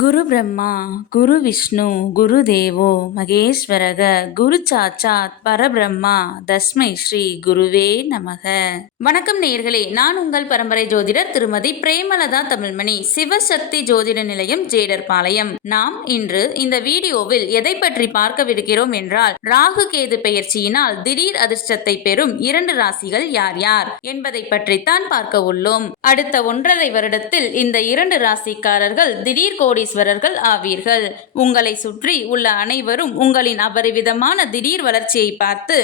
குரு பிரம்மா குரு விஷ்ணு குரு தேவோ மகேஸ்வரக குரு சாட்சாத் பரபிரம்மா தஸ்மை ஸ்ரீ குருவே நமக. வணக்கம் நேயர்களே நான் உங்கள் பரம்பரை ஜோதிடர் திருமதி பிரேமலதா தமிழ்மணி சிவசக்தி ஜோதிட நிலையம் ஜேடர் பாளையம். நாம் இன்று இந்த வீடியோவில் எதை பற்றி பார்க்கவிருக்கிறோம் என்றால் ராகு கேது பெயர்ச்சியினால் திடீர் அதிர்ஷ்டத்தை பெறும் இரண்டு ராசிகள் யார் யார் என்பதை பற்றித்தான் பார்க்க உள்ளோம். அடுத்த ஒன்றரை வருடத்தில் இந்த இரண்டு ராசிக்காரர்கள் திடீர் கோடி கோடீஸ்வரர்கள் ஆவீர்கள். உங்களை சுற்றி உள்ள அனைவரும் உங்களின் அபரிவிதமான திடீர் வளர்ச்சியை பார்த்து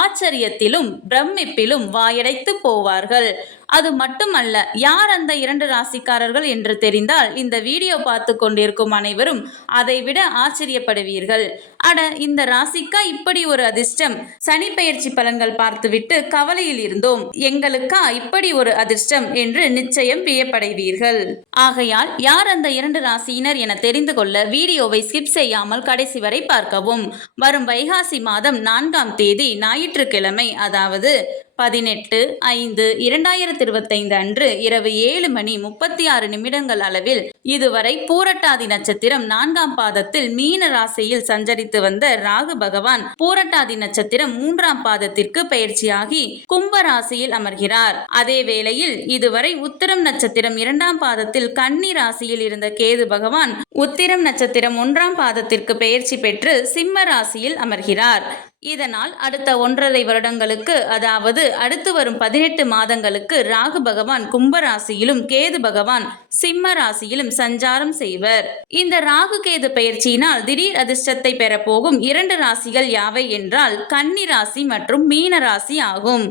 ஆச்சரியத்திலும் பிரமிப்பிலும் வாயடைத்து போவார்கள். அது மட்டுமல்ல யார் அந்த இரண்டு ராசிக்காரர்கள் என்று தெரிந்தால் இந்த வீடியோ பார்த்து கொண்டிருக்கும் அனைவரும் அதைவிட ஆச்சரியப்படுவீர்கள். அட இந்த ராசிக்கா இப்படி ஒரு அதிர்ஷ்டம்? சனி பயிற்சி பலன்கள் பார்த்துவிட்டு கவலையில் இருந்தோம். எங்களுக்கா இப்படி ஒரு அதிர்ஷ்டம் என்று நிச்சயம் வியப்படைவீர்கள். ஆகையால் யார் அந்த இரண்டு ராசியினர் என தெரிந்து கொள்ள வீடியோவை ஸ்கிப் செய்யாமல் கடைசி வரை பார்க்கவும். வரும் வைகாசி மாதம் நான்காம் தேதி ஞாயிற்றுக்கிழமை அதாவது பதினெட்டு ஐந்து இரண்டாயிரத்தி இருபத்தைந்து அன்று இரவு ஏழு மணி முப்பத்தி ஆறு நிமிடங்கள் அளவில் இதுவரை பூரட்டாதி நட்சத்திரம் நான்காம் பாதத்தில் மீன ராசியில் சஞ்சரித்து வந்த ராகு பகவான் பூரட்டாதி நட்சத்திரம் மூன்றாம் பாதத்திற்கு பயிற்சியாகி கும்ப ராசியில் அமர்கிறார். அதே வேளையில் இதுவரை உத்திரம் நட்சத்திரம் இரண்டாம் பாதத்தில் கன்னி ராசியில் இருந்த கேது பகவான் உத்திரம் நட்சத்திரம் ஒன்றாம் பாதத்திற்கு பயிற்சி பெற்று சிம்ம ராசியில் அமர்கிறார். இதனால் அடுத்த ஒன்றரை வருடங்களுக்கு அதாவது அடுத்து வரும் பதினெட்டு மாதங்களுக்கு ராகு பகவான் கும்ப ராசியிலும் கேது பகவான் சிம்ம ராசியிலும் சஞ்சாரம் செய்வர். இந்த ராகு கேது பயிற்சியினால் திடீர் அதிர்ஷ்டத்தை பெறப்போகும் இரண்டு ராசிகள் யாவை என்றால் கன்னி ராசி மற்றும் மீன ராசி ஆகும்.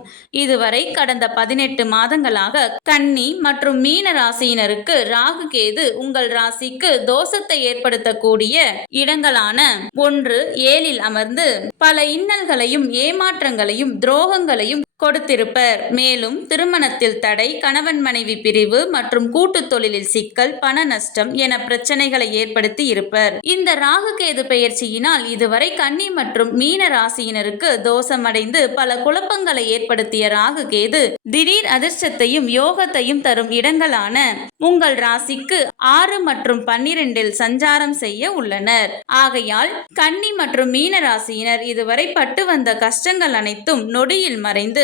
இதுவரை கடந்த பதினெட்டு மாதங்களாக கன்னி மற்றும் மீன ராசியினருக்கு ராகு கேது உங்கள் ராசிக்கு தோஷத்தை ஏற்படுத்தக்கூடிய இடங்களான ஒன்று ஏழில் அமர்ந்து பல இன்னல்களையும் ஏமாற்றங்களையும் துரோகங்களையும் கொடுத்திருப்பர். மேலும் திருமணத்தில் தடை கணவன் மனைவி பிரிவு மற்றும் கூட்டு தொழிலில் சிக்கல் பண நஷ்டம் என பிரச்சனைகளை ஏற்படுத்தி இருப்பர். இந்த ராகுகேது பெயர்ச்சியினால் இதுவரை கன்னி மற்றும் மீன ராசியினருக்கு தோஷமடைந்து பல குழப்பங்களை ஏற்படுத்திய ராகுகேது திடீர் அதிர்ஷ்டத்தையும் யோகத்தையும் தரும் இடங்களான உங்கள் ராசிக்கு ஆறு மற்றும் பன்னிரெண்டில் சஞ்சாரம் செய்ய உள்ளனர். ஆகையால் கன்னி மற்றும் மீன ராசியினர் இதுவரை பட்டு வந்த கஷ்டங்கள் அனைத்தும் நொடியில் மறைந்து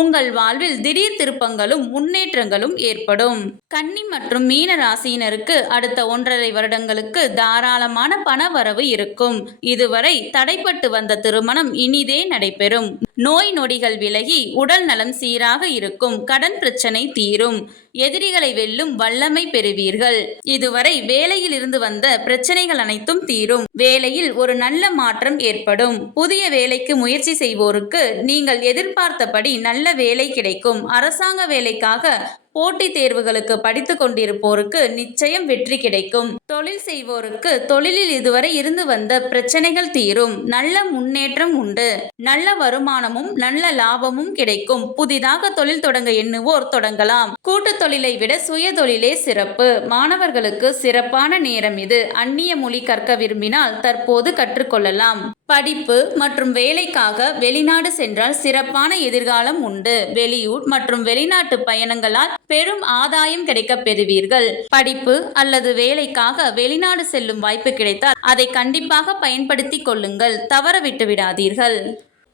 உங்கள் வாழ்வில் திடீர் திருப்பங்களும் முன்னேற்றங்களும் ஏற்படும். கன்னி மற்றும் மீன ராசியினருக்கு அடுத்த ஒன்றரை வருடங்களுக்கு தாராளமான பண வரவு இருக்கும். இதுவரை தடைப்பட்டு வந்த திருமணம் இனிதே நடைபெறும். நோய் நொடிகள் விலகி உடல் நலம் சீராக இருக்கும். கடன் பிரச்சனை தீரும். எதிரிகளை வெல்லும் வல்லமை பெறுவீர்கள். இதுவரை வேலையில் இருந்து வந்த பிரச்சனைகள் அனைத்தும் தீரும். வேலையில் ஒரு நல்ல மாற்றம் ஏற்படும். புதிய வேலைக்கு முயற்சி செய்வோருக்கு நீங்கள் எதிர்பார்த்தபடி நல்ல வேலை கிடைக்கும். அரசாங்க வேலைக்காக போட்டித் தேர்வுகளுக்கு படித்து கொண்டிருப்போருக்கு நிச்சயம் வெற்றி கிடைக்கும். தொழில் செய்வோருக்கு தொழிலில் இதுவரை இருந்து வந்த பிரச்சனைகள் தீரும். நல்ல முன்னேற்றம் உண்டு. நல்ல வருமானமும் நல்ல லாபமும் கிடைக்கும். புதிதாக தொழில் தொடங்க எண்ணுவோர் தொடங்கலாம். கூட்டு தொழிலை விட சுய தொழிலே சிறப்பு. மாணவர்களுக்கு சிறப்பான நேரம் இது. அந்நிய மொழி கற்க விரும்பினால் தற்போது கற்றுக்கொள்ளலாம் படிப்பு மற்றும் வேலைக்காக வெளிநாடு சென்றால் சிறப்பான எதிர்காலம் உண்டு. வெளியூர் மற்றும் வெளிநாட்டு பயணங்களால் பெரும் ஆதாயம் கிடைக்கப் பெறுவீர்கள். படிப்பு அல்லது வேலைக்காக வெளிநாடு செல்லும் வாய்ப்பு கிடைத்தால் அதை கண்டிப்பாக பயன்படுத்திக் கொள்ளுங்கள். தவற விட்டு விடாதீர்கள்.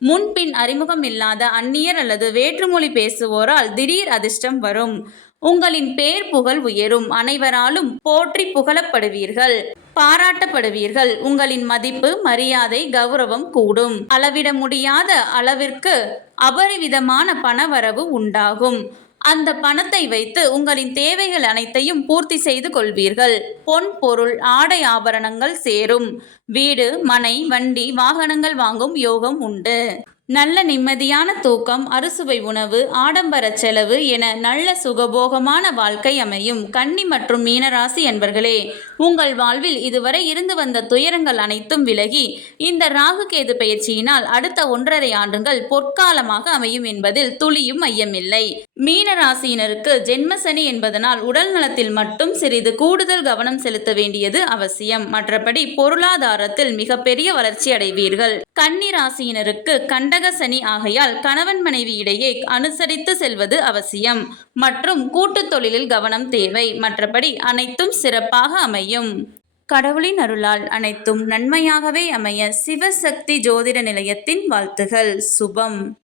முன்பின் அறிமுகம் இல்லாத அந்நியர் அல்லது வேற்றுமொழி பேசுவோரால் திடீர் அதிர்ஷ்டம் வரும். உங்களின் பேர் புகழ் உயரும். அனைவராலும் போற்றி புகழப்படுவீர்கள். பாராட்டப்படுவீர்கள். உங்களின் மதிப்பு மரியாதை கௌரவம் கூடும். அளவிட முடியாத அளவிற்கு அபரிவிதமான பணவரவு உண்டாகும். அந்த பணத்தை வைத்து உங்களின் தேவைகள் அனைத்தையும் பூர்த்தி செய்து கொள்வீர்கள். பொன் பொருள் ஆடை ஆபரணங்கள் சேரும். வீடு மனை வண்டி வாகனங்கள் வாங்கும் யோகம் உண்டு. நல்ல நிம்மதியான தூக்கம் அறுசுவை உணவு ஆடம்பர செலவு என நல்ல சுகபோகமான வாழ்க்கை அமையும். கன்னி மற்றும் மீனராசி என்பர்களே உங்கள் வாழ்வில் இதுவரை இருந்து வந்த துயரங்கள் அனைத்தும் விலகி இந்த ராகு கேது பயிற்சியினால் அடுத்த ஒன்றரை ஆண்டுகள் பொற்காலமாக அமையும் என்பதில் துளியும் ஐயமில்லை. மீன ராசியினருக்கு ஜென்மசனி என்பதனால் உடல் நலத்தில் மட்டும் சிறிது கூடுதல் கவனம் செலுத்த வேண்டியது அவசியம். மற்றபடி பொருளாதாரத்தில் மிகப்பெரிய வளர்ச்சி அடைவீர்கள். கன்னி ராசியினருக்கு கண்டக சனி ஆகையால் கணவன் மனைவி இடையே அனுசரித்து செல்வது அவசியம். மற்றும் கூட்டுத் தொழிலில் கவனம் தேவை. மற்றபடி அனைத்தும் சிறப்பாக அமையும். கடவுளின் அருளால் அனைத்தும் நன்மையாகவே அமைய சிவசக்தி ஜோதிட நிலையத்தின் வாழ்த்துகள். சுபம்.